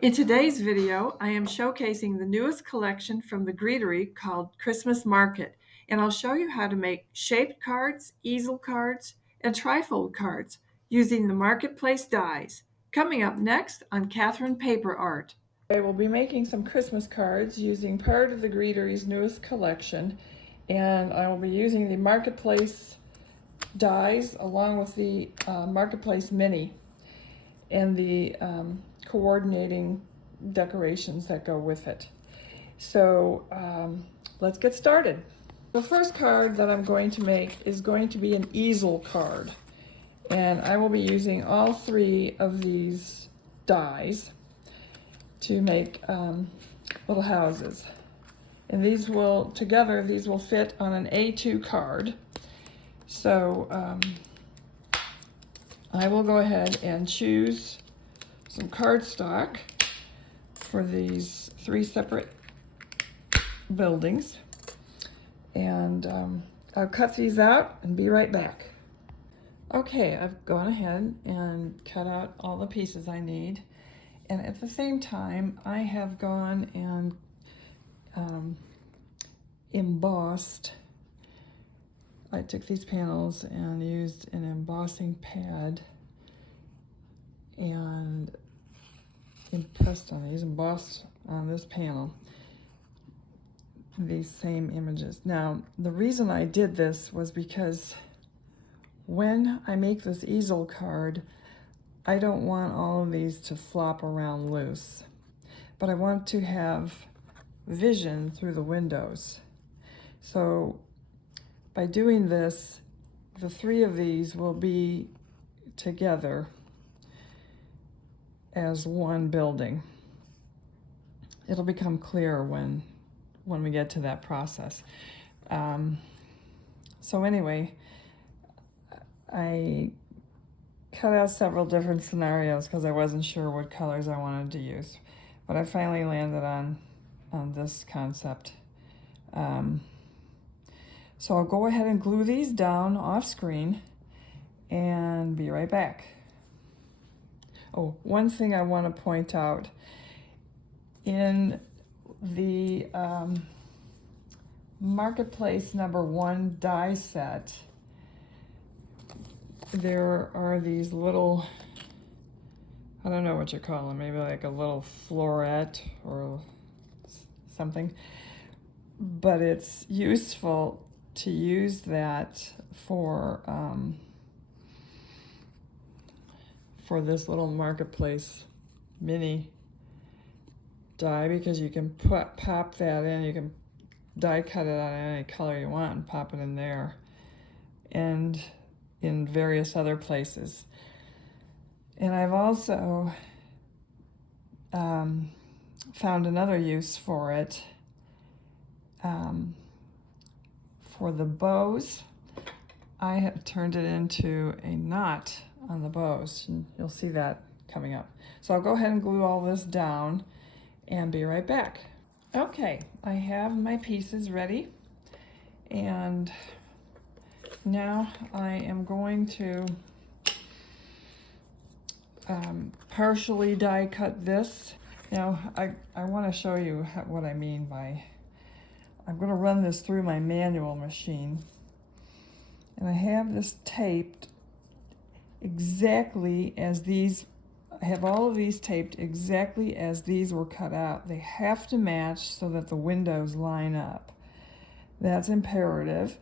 In today's video, I am showcasing the newest collection from the Greetery called Christmas Market, and I'll show you how to make shaped cards, easel cards, and trifold cards using the marketplace dies. Coming up next on Catherine Paper Art. I will be making some Christmas cards using part of the Greetery's newest collection, and I will be using the marketplace dies along with the marketplace mini and the coordinating decorations that go with it. So let's get started. The first card that I'm going to make is going to be an easel card, and I will be using all three of these dies to make little houses. And these will fit on an A2 card. So I will go ahead and choose some cardstock for these three separate buildings, and I'll cut these out and be right back. Okay, I've gone ahead and cut out all the pieces I need, and at the same time I have gone and embossed. I took these panels and used an embossing pad and embossed on this panel these same images. Now, the reason I did this was because when I make this easel card, I don't want all of these to flop around loose, but I want to have vision through the windows. So by doing this, the three of these will be together as one building. It'll become clearer when we get to that process. So anyway, I cut out several different scenarios because I wasn't sure what colors I wanted to use, but I finally landed on this concept. So I'll go ahead and glue these down off screen and be right back. Oh, one thing I want to point out, in the Marketplace #1 die set, there are these little, I don't know what you call them, maybe like a little floret or something, but it's useful to use that for this little marketplace mini die, because you can pop that in, you can die cut it out in any color you want and pop it in there and in various other places. And I've also found another use for it. For the bows, I have turned it into a knot on the bows, and you'll see that coming up. So I'll go ahead and glue all this down and be right back. Okay, I have my pieces ready, and now I am going to partially die cut this. Now I want to show you what I mean by, I'm going to run this through my manual machine, and I have this taped exactly as these, I have all of these taped exactly as these were cut out. They have to match so that the windows line up. That's imperative.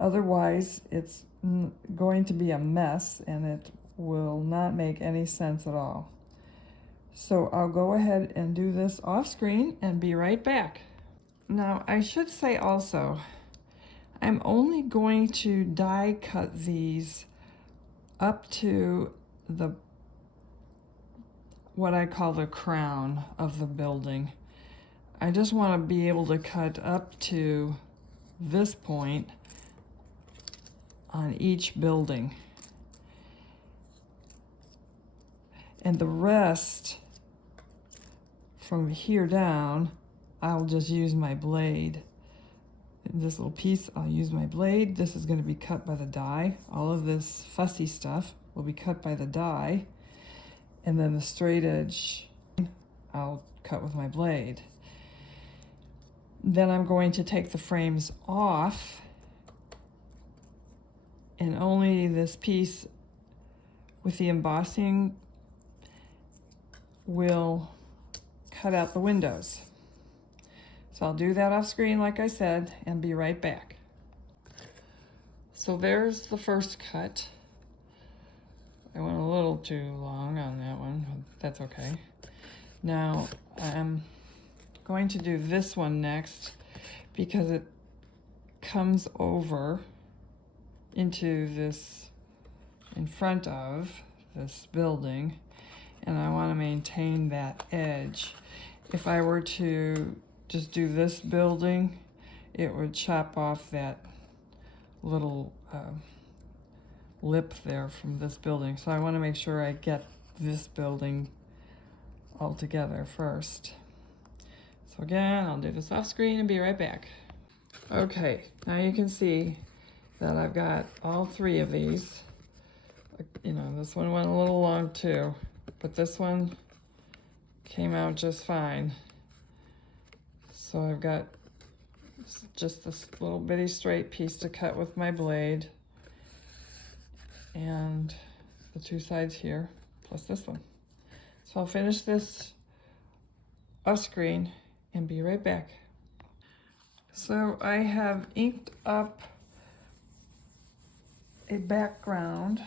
Otherwise, it's going to be a mess and it will not make any sense at all. So I'll go ahead and do this off screen and be right back. Now, I should say also, I'm only going to die cut these up to what I call the crown of the building. I just want to be able to cut up to this point on each building. And the rest from here down, I'll just use my blade. In this little piece, I'll use my blade. This is going to be cut by the die. All of this fussy stuff will be cut by the die. And then the straight edge, I'll cut with my blade. Then I'm going to take the frames off, and only this piece with the embossing will cut out the windows. So I'll do that off screen like I said and be right back. So there's the first cut. I went a little too long on that one, but that's okay. Now I'm going to do this one next because it comes over into this, in front of this building, and I want to maintain that edge. If I were to just do this building, it would chop off that little lip there from this building. So I want to make sure I get this building all together first. So again, I'll do this off screen and be right back. Okay, now you can see that I've got all three of these. You know, this one went a little long too, but this one came out just fine. So I've got just this little bitty straight piece to cut with my blade, and the two sides here, plus this one. So I'll finish this off screen and be right back. So I have inked up a background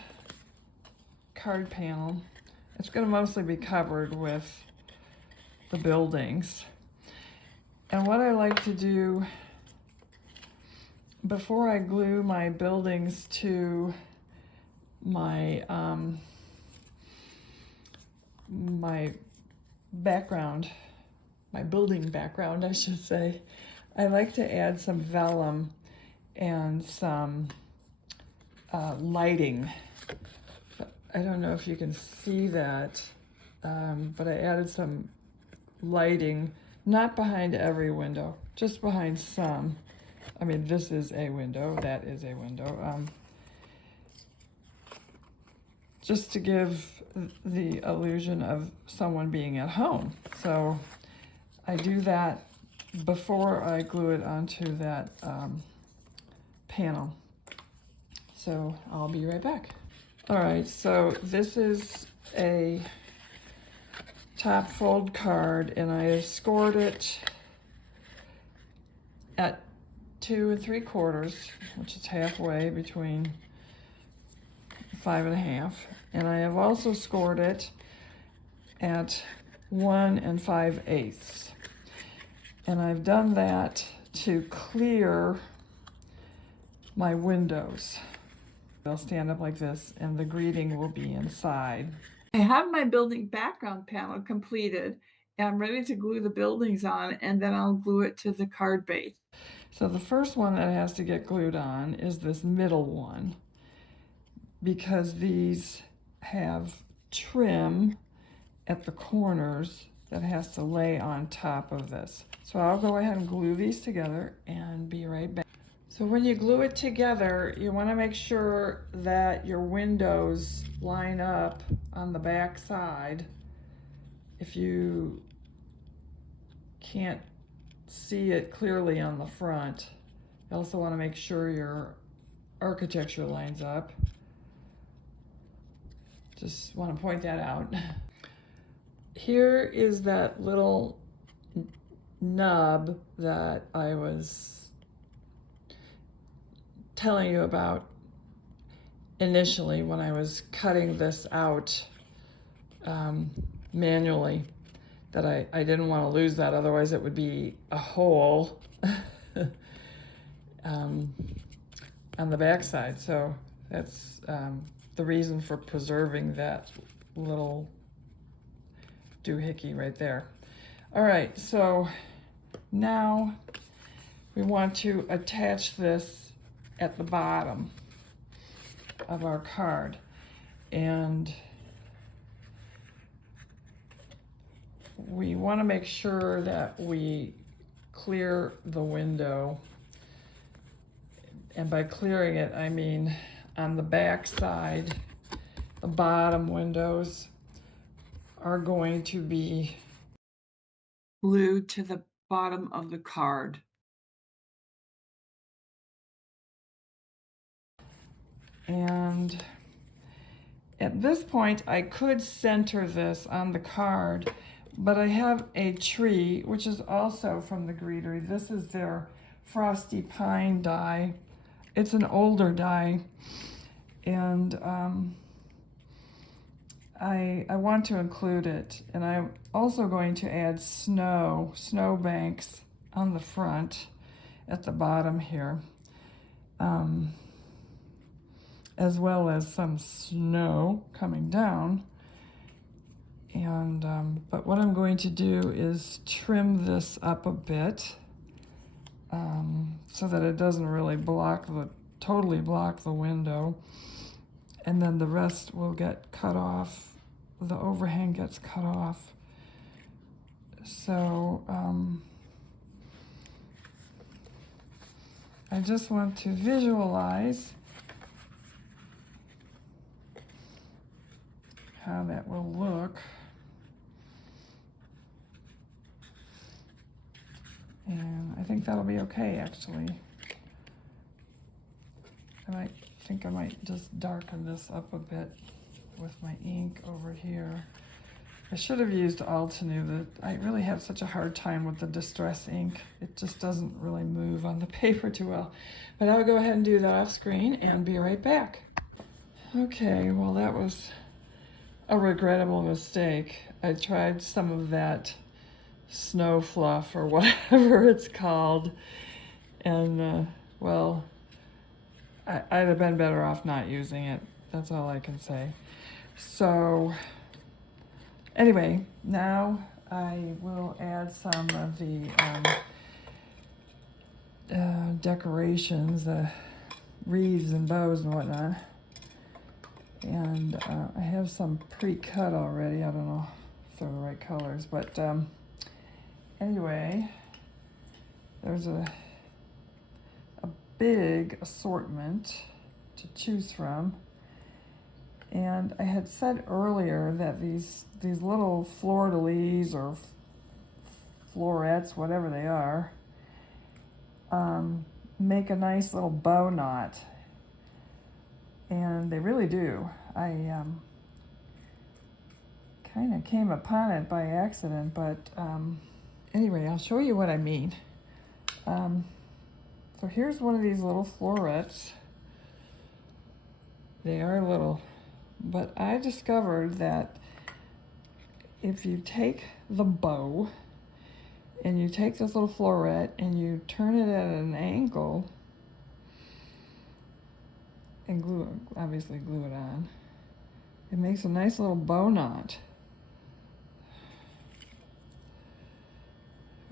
card panel. It's going to mostly be covered with the buildings. And what I like to do before I glue my buildings to my my background, my building background, I should say, I like to add some vellum and some lighting. I don't know if you can see that, but I added some lighting, not behind every window, just behind some. I mean, this is a window, that is a window. Just to give the illusion of someone being at home. So I do that before I glue it onto that panel. So I'll be right back. All right, so this is a top fold card, and I scored it at 2 3/4, which is halfway between 5 1/2, and I have also scored it at 1 5/8, and I've done that to clear my windows. They'll stand up like this, and the greeting will be inside. I have my building background panel completed, and I'm ready to glue the buildings on, and then I'll glue it to the card base. So the first one that has to get glued on is this middle one, because these have trim at the corners that has to lay on top of this. So I'll go ahead and glue these together and be right back. So when you glue it together, you want to make sure that your windows line up on the back side. If you can't see it clearly on the front, you also want to make sure your architecture lines up. Just want to point that out. Here is that little nub that I was telling you about initially when I was cutting this out manually, that I didn't want to lose that, otherwise it would be a hole on the back side. So that's the reason for preserving that little doohickey right there. All right, so now we want to attach this at the bottom of our card, and we want to make sure that we clear the window, and by clearing it I mean on the back side, the bottom windows are going to be glued to the bottom of the card. And at this point, I could center this on the card, but I have a tree, which is also from the Greetery. This is their Frosty Pine die. It's an older die, and I want to include it. And I'm also going to add snow banks on the front at the bottom here. As well as some snow coming down. And but what I'm going to do is trim this up a bit so that it doesn't really totally block the window. And then the rest will get cut off. The overhang gets cut off. So I just want to visualize how that will look. And I think that'll be okay, actually. I think I might just darken this up a bit with my ink over here. I should have used Altenew. I really have such a hard time with the distress ink. It just doesn't really move on the paper too well. But I'll go ahead and do that off screen and be right back. Okay, well that was a regrettable mistake. I tried some of that snow fluff or whatever it's called, and well, I'd have been better off not using it. That's all I can say. So anyway, now I will add some of the decorations, the wreaths and bows and whatnot. And I have some pre-cut already. I don't know if they're the right colors, but anyway, there's a big assortment to choose from. And I had said earlier that these little fleur-de-lis or florettes, whatever they are, make a nice little bow knot. And they really do. I kind of came upon it by accident, but anyway, I'll show you what I mean. So here's one of these little florets. They are little, but I discovered that if you take the bow and you take this little floret and you turn it at an angle and obviously glue it on, it makes a nice little bow knot.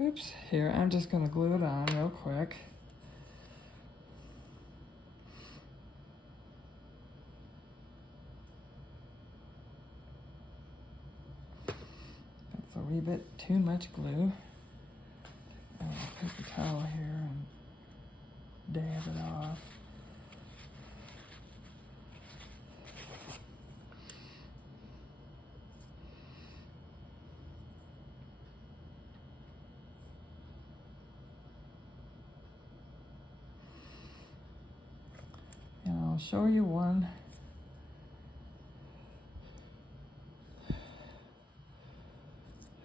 Oops, here, I'm just going to glue it on real quick. That's a wee bit too much glue. I'll take the towel here and dab it off. I'll show you one.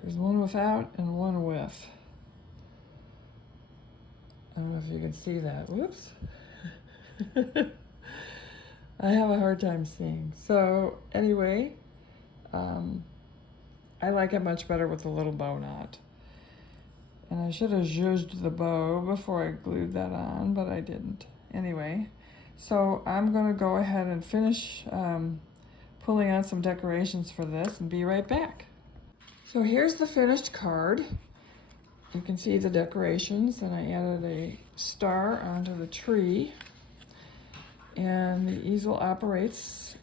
There's one without and one with. I don't know if you can see that. Whoops. I have a hard time seeing. So anyway, I like it much better with the little bow knot. And I should have zhuzhed the bow before I glued that on, but I didn't. Anyway. So I'm going to go ahead and finish pulling on some decorations for this and be right back. So here's the finished card. You can see the decorations, and I added a star onto the tree. And the easel operates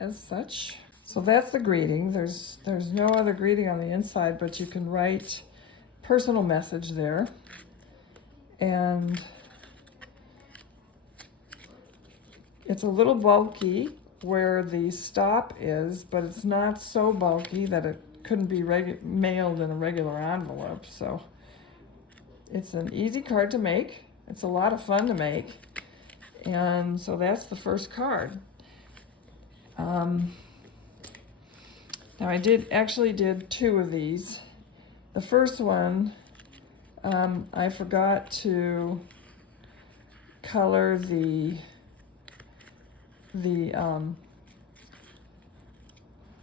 as such. So that's the greeting. There's no other greeting on the inside, but you can write personal message there. And it's a little bulky where the stop is, but it's not so bulky that it couldn't be mailed in a regular envelope. So it's an easy card to make. It's a lot of fun to make. And so that's the first card. Now I actually did 2 of these. The first one, I forgot to color the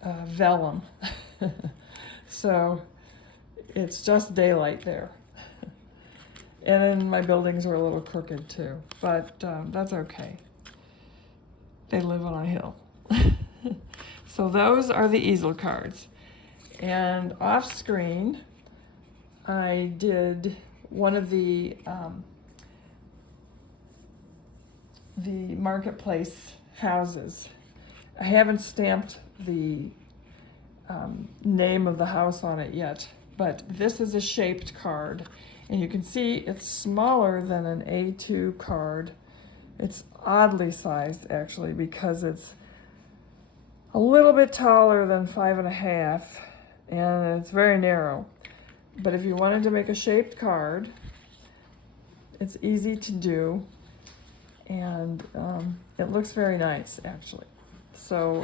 vellum. So it's just daylight there. And then my buildings are a little crooked too, but that's okay. They live on a hill. So those are the easel cards. And off screen, I did one of the marketplace houses. I haven't stamped the name of the house on it yet, but this is a shaped card. And you can see it's smaller than an A2 card. It's oddly sized actually because it's a little bit taller than 5.5 and it's very narrow. But if you wanted to make a shaped card, it's easy to do, and it looks very nice actually. So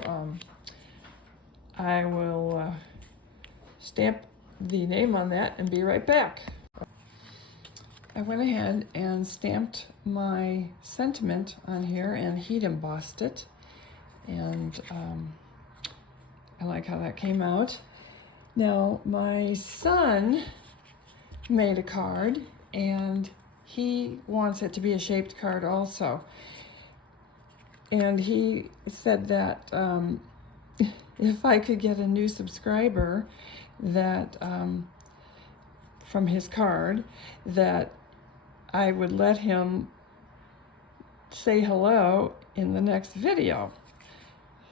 I will stamp the name on that and be right back. I went ahead and stamped my sentiment on here and heat embossed it, and I like how that came out. Now my son made a card and he wants it to be a shaped card also, and he said that if I could get a new subscriber that from his card, that I would let him say hello in the next video.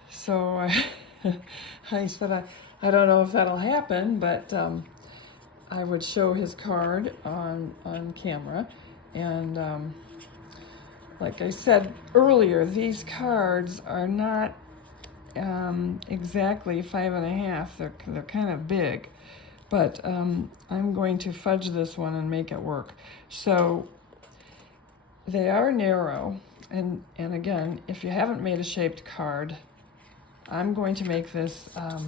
So I said I don't know if that'll happen, but I would show his card on camera. And like I said earlier, these cards are not exactly 5.5. They're kind of big. But I'm going to fudge this one and make it work. So they are narrow, and again, if you haven't made a shaped card, I'm going to make this a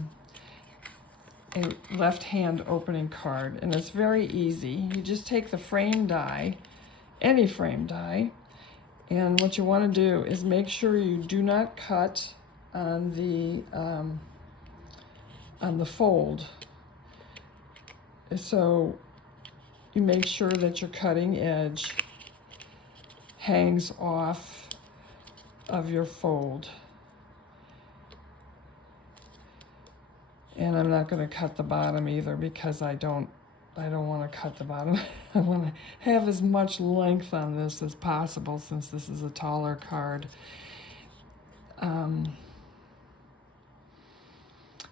left-hand opening card, and it's very easy. You just take the frame die, any frame die, and what you want to do is make sure you do not cut on the fold. So you make sure that your cutting edge hangs off of your fold. And I'm not going to cut the bottom either because I don't want to cut the bottom. I want to have as much length on this as possible since this is a taller card.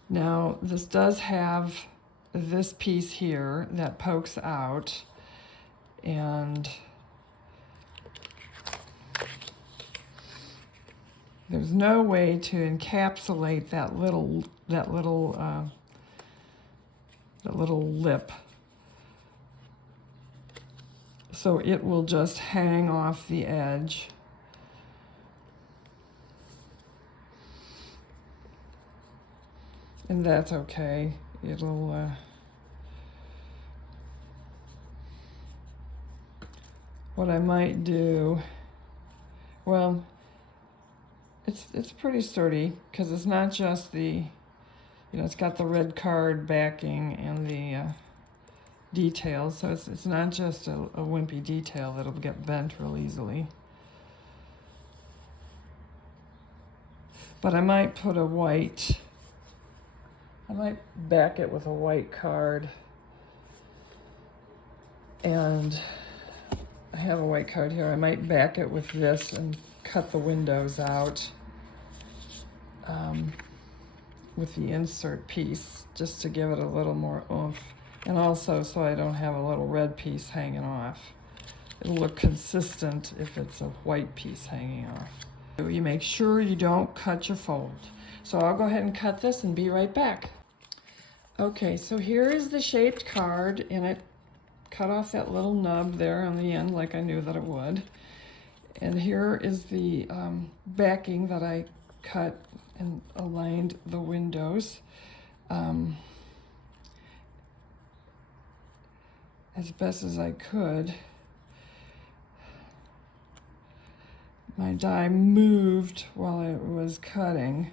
Now this does have this piece here that pokes out, and there's no way to encapsulate that little lip, so it will just hang off the edge. And that's okay. It'll what I might do, well, it's pretty sturdy because it's not just the, it's got the red card backing and the details, so it's not just a wimpy detail that'll get bent real easily. But I might put I might back it with a white card, and I have a white card here. I might back it with this and cut the windows out with the insert piece, just to give it a little more oomph, and also so I don't have a little red piece hanging off. It'll look consistent if it's a white piece hanging off. So you make sure you don't cut your fold. So I'll go ahead and cut this and be right back. Okay, so here is the shaped card, and it cut off that little nub there on the end like I knew that it would. And here is the backing that I cut and aligned the windows as best as I could. My die moved while it was cutting,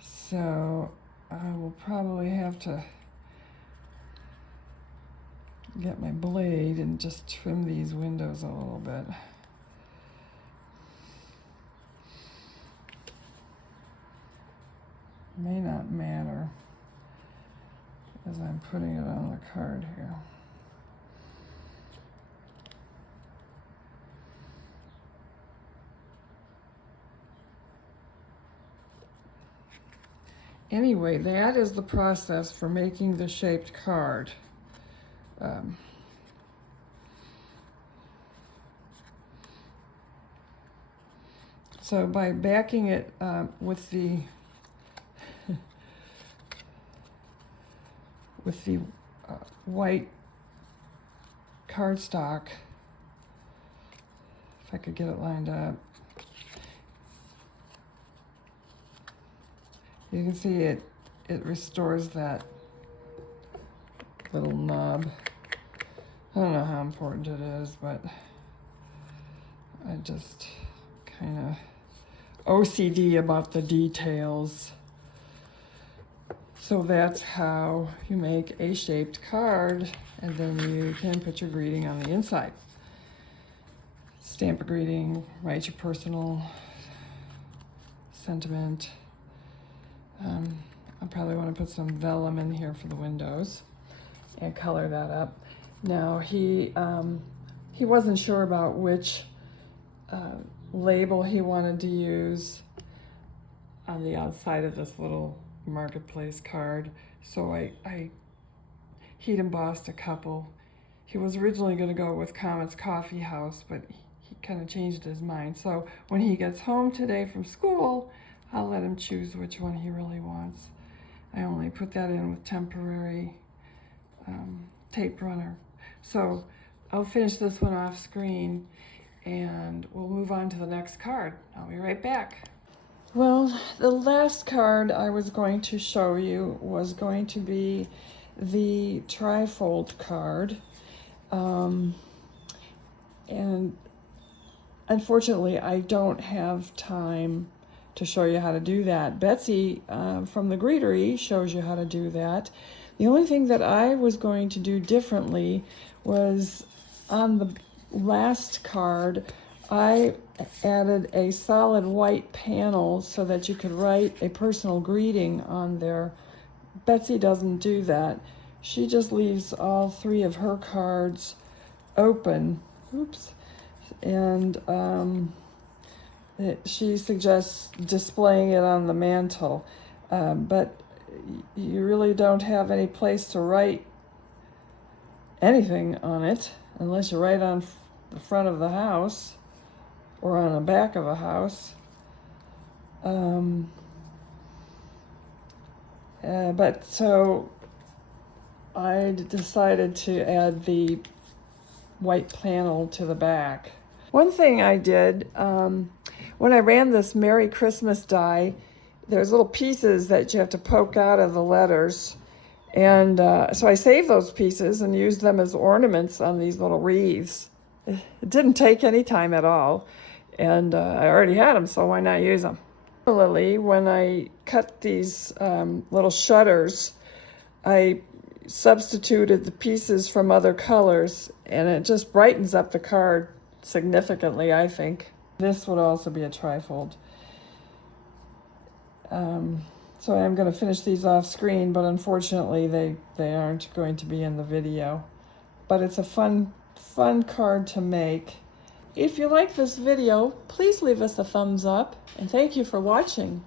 so I will probably have to get my blade and just trim these windows a little bit. May not matter as I'm putting it on the card here. Anyway, that is the process for making the shaped card. So by backing it with the white cardstock, if I could get it lined up, you can see it restores that little knob. I don't know how important it is, but I just kind of OCD about the details. So that's how you make a shaped card, and then you can put your greeting on the inside. Stamp a greeting, write your personal sentiment. I probably want to put some vellum in here for the windows and color that up. Now he wasn't sure about which label he wanted to use on the outside of this little marketplace card, so he'd embossed a couple. He was originally going to go with Comet's Coffee House, but he kind of changed his mind. So when he gets home today from school, I'll let him choose which one he really wants. I only put that in with temporary tape runner. So I'll finish this one off screen and we'll move on to the next card. I'll be right back. Well, the last card I was going to show you was going to be the trifold card. And unfortunately, I don't have time to show you how to do that. Betsy from the Greetery shows you how to do that. The only thing that I was going to do differently was on the last card, I added a solid white panel so that you could write a personal greeting on there. Betsy doesn't do that. She just leaves all three of her cards open. Oops. And she suggests displaying it on the mantle, but you really don't have any place to write anything on it unless you write on the front of the house or on the back of a house. But so I decided to add the white panel to the back. One thing I did, when I ran this Merry Christmas die, there's little pieces that you have to poke out of the letters. And so I saved those pieces and used them as ornaments on these little wreaths. It didn't take any time at all. And I already had them, so why not use them? Similarly, when I cut these little shutters, I substituted the pieces from other colors, and it just brightens up the card significantly, I think. This would also be a trifold. So I'm going to finish these off screen, but unfortunately they aren't going to be in the video. But it's a fun card to make. If you like this video, please leave us a thumbs up, and thank you for watching.